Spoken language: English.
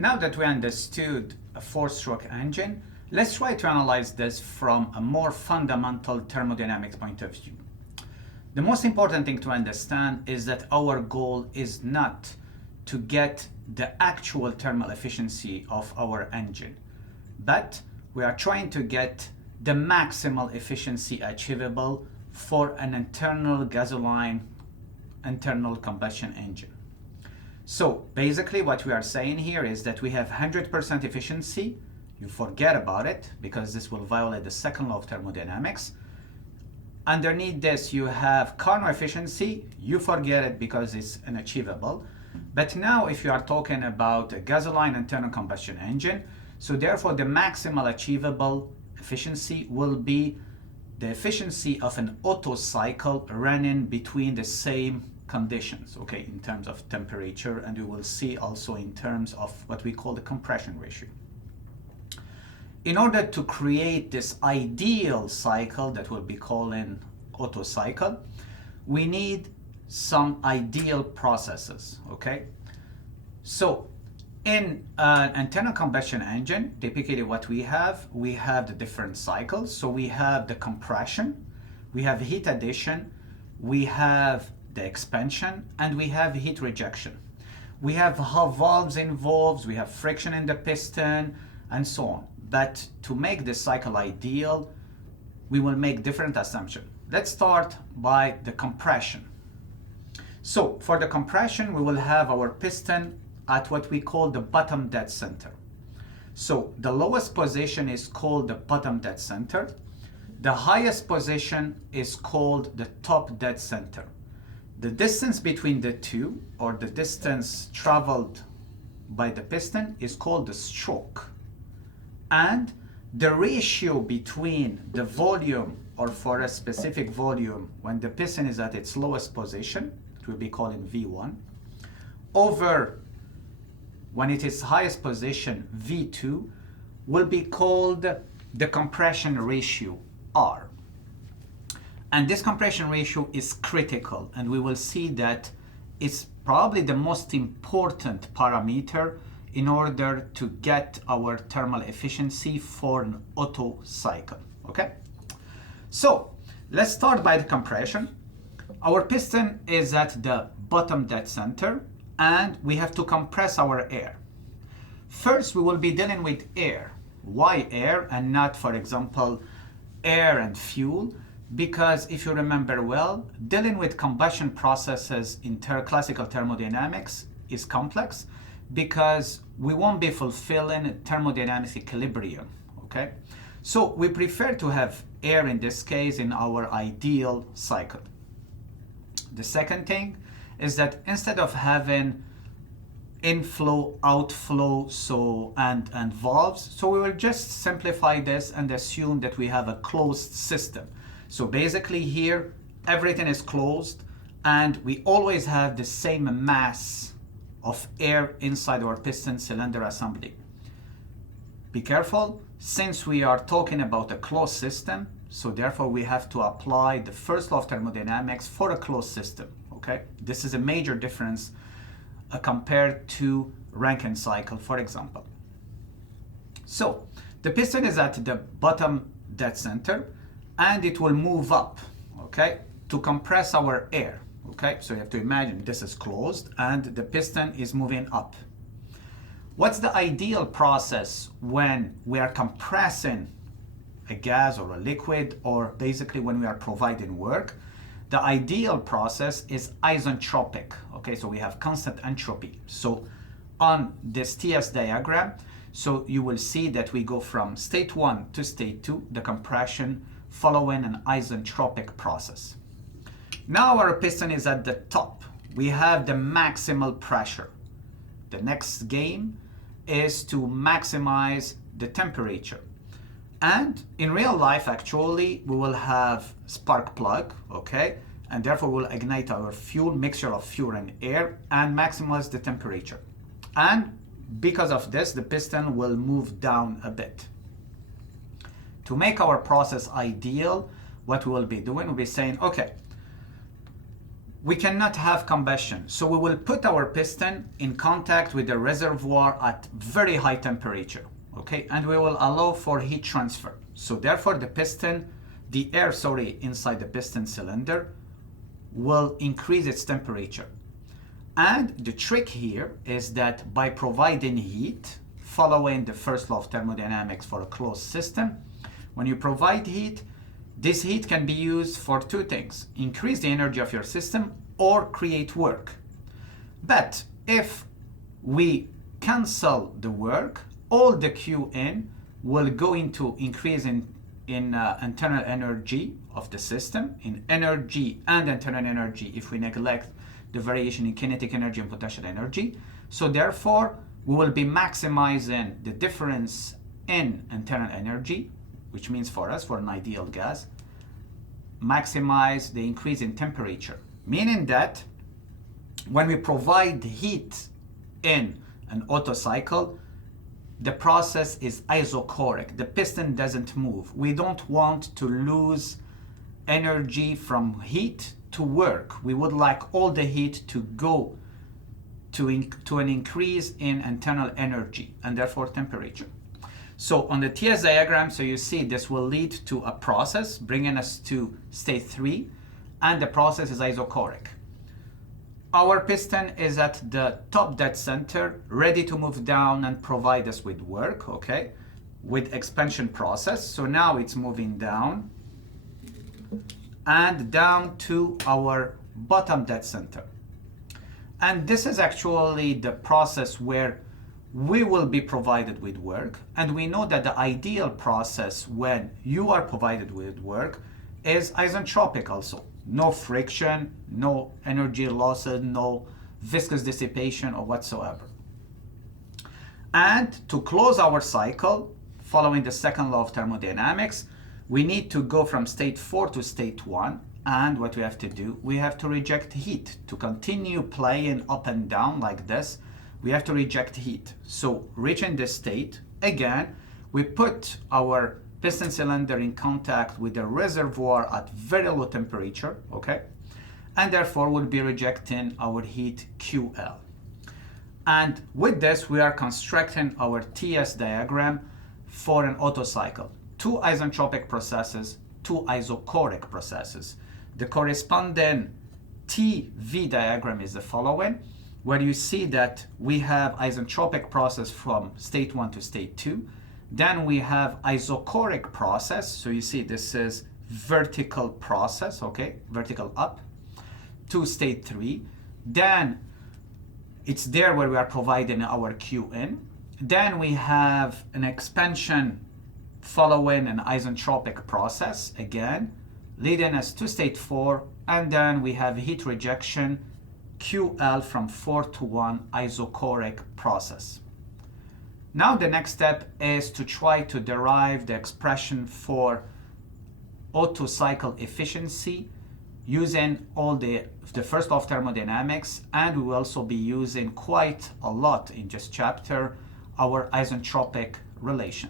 Now that we understood a four-stroke engine, let's try to analyze this from a more fundamental thermodynamics point of view. The most important thing to understand is that our goal is not to get the actual thermal efficiency of our engine, but we are trying to get the maximal efficiency achievable for an internal gasoline internal combustion engine. So basically what we are saying here is that we have 100% efficiency. You forget about it because this will violate the second law of thermodynamics. Underneath this you have Carnot efficiency. You forget it because it's unachievable. But now if you are talking about a gasoline internal combustion engine, so therefore the maximal achievable efficiency will be the efficiency of an Otto cycle running between the same conditions, okay, in terms of temperature, and we will see also in terms of what we call the compression ratio. In order to create this ideal cycle that we'll be calling Otto cycle, we need some ideal processes, okay? So in an internal combustion engine, typically what we have the different cycles. So we have the compression, we have heat addition, we have the expansion, and we have heat rejection. We have valves involved, we have friction in the piston, and so on. But to make this cycle ideal, we will make different assumptions. Let's start by the compression. So for the compression, we will have our piston at what we call the bottom dead center. So the lowest position is called the bottom dead center. The highest position is called the top dead center. The distance between the two, or the distance traveled by the piston, is called the stroke. And the ratio between the volume, or for a specific volume, when the piston is at its lowest position, it will be called in V1, over when it is highest position, V2, will be called the compression ratio, R. And this compression ratio is critical, and we will see that it's probably the most important parameter in order to get our thermal efficiency for an Otto cycle, okay? So let's start by the compression. Our piston is at the bottom dead center, and we have to compress our air. First, we will be dealing with air. Why air and not, for example, air and fuel? Because if you remember well, dealing with combustion processes in classical thermodynamics is complex because we won't be fulfilling thermodynamic equilibrium, okay? So we prefer to have air in this case in our ideal cycle. The second thing is that instead of having inflow, outflow, and valves, so we will just simplify this and assume that we have a closed system. So basically here, everything is closed, and we always have the same mass of air inside our piston cylinder assembly. Be careful, since we are talking about a closed system, so therefore we have to apply the first law of thermodynamics for a closed system, okay? This is a major difference compared to Rankine cycle, for example. So the piston is at the bottom dead center, and it will move up, okay, to compress our air, okay? So you have to imagine this is closed and the piston is moving up. What's the ideal process when we are compressing a gas or a liquid, or basically when we are providing work? The ideal process is isentropic, okay? So we have constant entropy. So on this TS diagram, so you will see that we go from state 1 to state 2, the compression, following an isentropic process. Now our piston is at the top. We have the maximal pressure. The next game is to maximize the temperature. And in real life, actually, we will have spark plug, okay? And therefore we'll ignite our fuel, mixture of fuel and air, and maximize the temperature. And because of this, the piston will move down a bit. To make our process ideal, what we will be doing, we'll be saying, okay, we cannot have combustion. So we will put our piston in contact with the reservoir at very high temperature, okay? And we will allow for heat transfer. So therefore the air inside the piston cylinder will increase its temperature. And the trick here is that by providing heat, following the first law of thermodynamics for a closed system, when you provide heat, this heat can be used for two things: increase the energy of your system or create work. But if we cancel the work, all the Qn will go into increase in internal energy of the system, in energy and internal energy if we neglect the variation in kinetic energy and potential energy. So therefore, we will be maximizing the difference in internal energy, which means for us, for an ideal gas, maximize the increase in temperature. Meaning that when we provide heat in an Otto cycle, the process is isochoric. The piston doesn't move. We don't want to lose energy from heat to work. We would like all the heat to go to an increase in internal energy and therefore temperature. So on the TS diagram, so you see this will lead to a process bringing us to state 3, and the process is isochoric. Our piston is at the top dead center, ready to move down and provide us with work, okay, with expansion process. So now it's moving down and down to our bottom dead center. And this is actually the process where we will be provided with work. And we know that the ideal process when you are provided with work is isentropic also. No friction, no energy losses, no viscous dissipation or whatsoever. And to close our cycle, following the second law of thermodynamics, we need to go from state 4 to state 1. And what we have to do, we have to reject heat. To continue playing up and down like this, we have to reject heat. So reaching this state, again, we put our piston cylinder in contact with the reservoir at very low temperature, okay? And therefore we'll be rejecting our heat QL. And with this, we are constructing our TS diagram for an Otto cycle. Two isentropic processes, two isochoric processes. The corresponding TV diagram is the following, where you see that we have isentropic process from state 1 to state 2. Then we have isochoric process. So you see this is vertical process, okay, vertical up to state 3. Then it's there where we are providing our Qn. Then we have an expansion following an isentropic process, again, leading us to state 4. And then we have heat rejection, QL from 4 to 1 isochoric process. Now the next step is to try to derive the expression for Otto cycle efficiency using all the first law of thermodynamics, and we will also be using quite a lot in this chapter our isentropic relation.